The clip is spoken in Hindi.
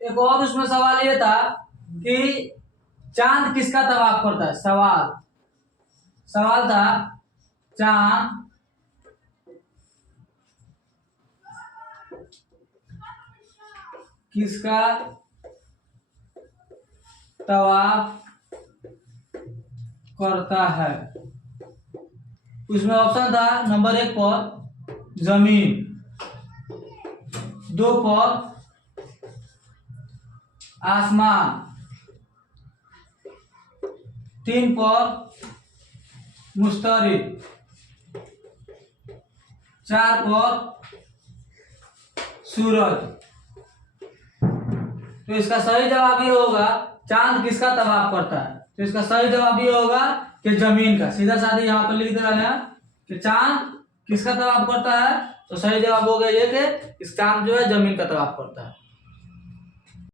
एक और उसमें सवाल ये था कि चांद किसका तवाफ करता है। सवाल था चांद किसका तवाफ करता है। उसमें ऑप्शन था नंबर 1 पर जमीन, 2 पर आसमान, 3 पर मुस्तरिद, 4 पर सूरज। तो इसका सही जवाब ये होगा चांद किसका तवाफ करता है। तो इसका सही जवाब ये होगा कि जमीन का। सीधा साधा यहाँ पर लिख दे रहे हैं कि चांद किसका तवाफ करता है। तो सही जवाब हो गया ये कि इस चांद जो है जमीन का तवाफ करता है।